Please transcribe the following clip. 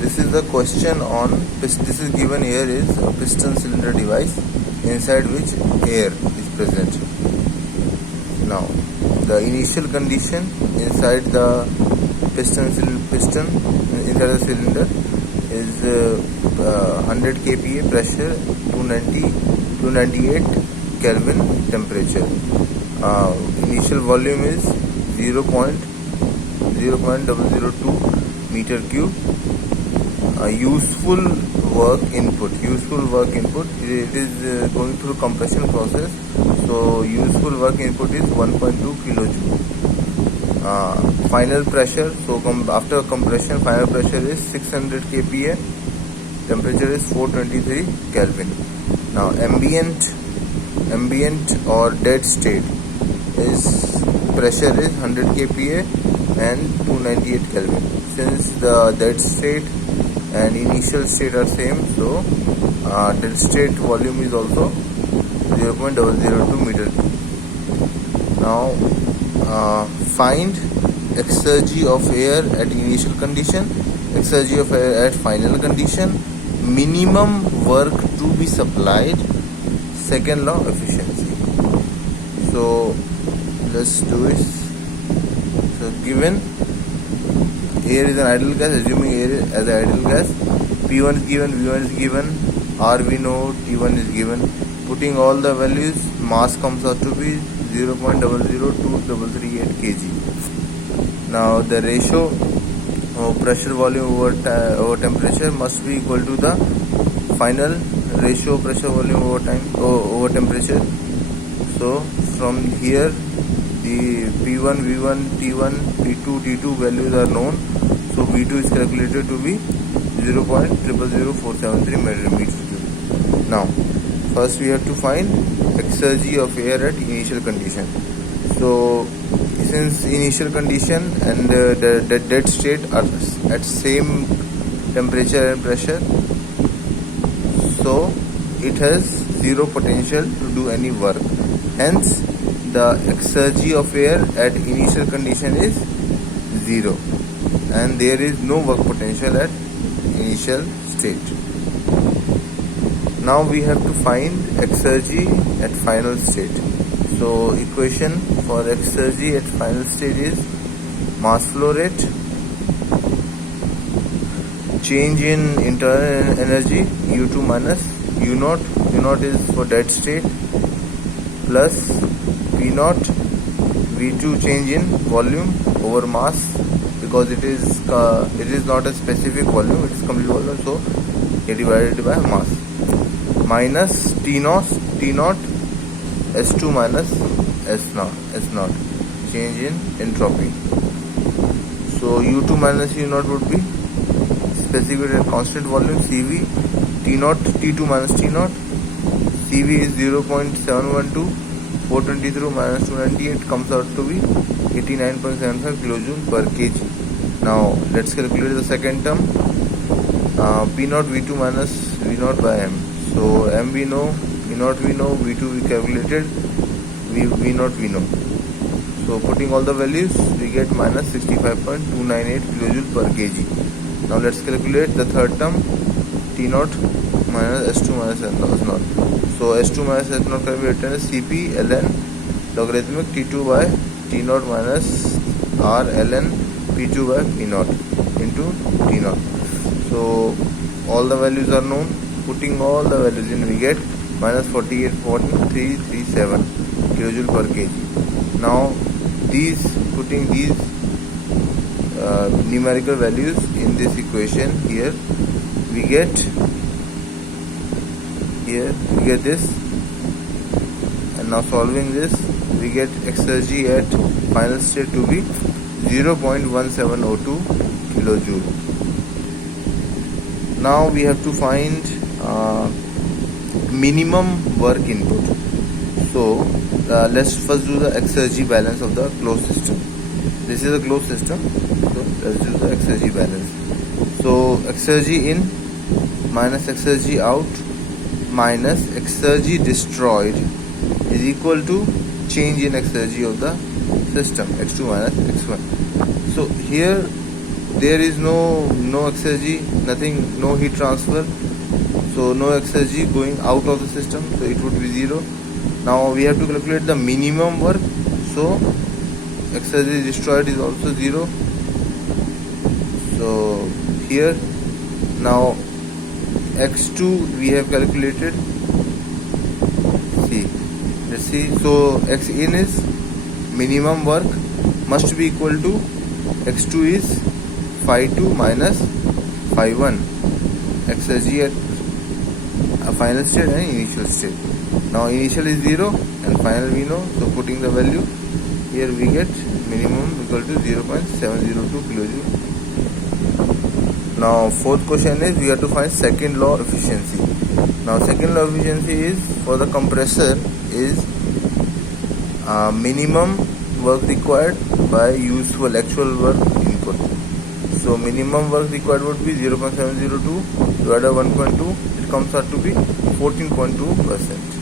this is the question on this is given here is a piston cylinder device inside which air is present. Now the initial condition inside the piston inside the cylinder is 100 kPa pressure, 298 Kelvin temperature. Initial volume is 0.002 meter cube. Useful work input, it is going through compression process, so useful work input is 1.2 kilojoule. Final pressure, so after compression final pressure is 600 kPa, temperature is 423 Kelvin. Now ambient or dead state is pressure is 100 kPa and 298 Kelvin. Since the dead state and initial state are same, so dead state volume is also 0.002 meter cube. Now find exergy of air at initial condition, exergy of air at final condition, minimum work to be supplied, second law efficiency. So let's do it. So given air is an ideal gas, assuming air as an ideal gas, P1 is given, V1 is given, R we know, T1 is given. Putting all the values, mass comes out to be 0.002338 kg. Now the ratio of pressure volume over temperature must be equal to the final ratio of pressure volume over temperature. So from here the P1, V1, T1, P2, T2 values are known. So V2 is calculated to be 0.000473 meter cube. Now first we have to find exergy of air at initial condition. So since initial condition and the dead state are at same temperature and pressure, so it has zero potential to do any work. Hence the exergy of air at initial condition is 0 and there is no work potential at initial state. Now we have to find exergy at final state. So equation for exergy at final state is mass flow rate, change in internal energy U2 minus U0. U0 is for dead state, plus P0, V2 change in volume over mass, because it is not a specific volume, it is complete volume, so it divided by mass, minus T0 S2 minus S0 change in entropy. So U2 minus U0 would be specified at constant volume CV, T2 minus T0, CV is 0.712, 423 minus 298 comes out to be 89.75 kilojoule per kg. Now let's calculate the second term, P0 V2 minus V0 by M. So M we know, V0 we know, V2 we calculated, V0 we know. So putting all the values we get minus 65.298 kilojoule per kg. Now let's calculate the third term, T0 minus S2 minus S0. So S2 minus S0 can be written as Cp ln logarithmic T2 by T0 minus R ln P2 by P0 into T0. So all the values are known. Putting all the values in, we get minus 48.337 kilojoule per kg. Now putting these numerical values in this equation, here we get this, and now solving this we get exergy at final state to be 0.1702 kilojoule. Now we have to find minimum work input. So let's first do the exergy balance of the closed system. This is a closed system, so let's do the exergy balance. So exergy in minus exergy out minus exergy destroyed is equal to change in exergy of the system, x2 minus x1. So here there is no exergy, nothing, no heat transfer, so no exergy going out of the system, so it would be 0. Now we have to calculate the minimum work, so exergy destroyed is also 0. So here now x2 we have calculated. Let's see, so x in is minimum work must be equal to x2 is phi 2 minus phi 1, exergy at a final state and initial state. Now initial is 0 and final we know, so putting the value here we get minimum equal to 0.702 kilojoule. Now fourth question is we have to find second law efficiency. Now second law efficiency is for the compressor is minimum work required by useful actual work input. So minimum work required would be 0.702 divided by 1.2, it comes out to be 14.2%.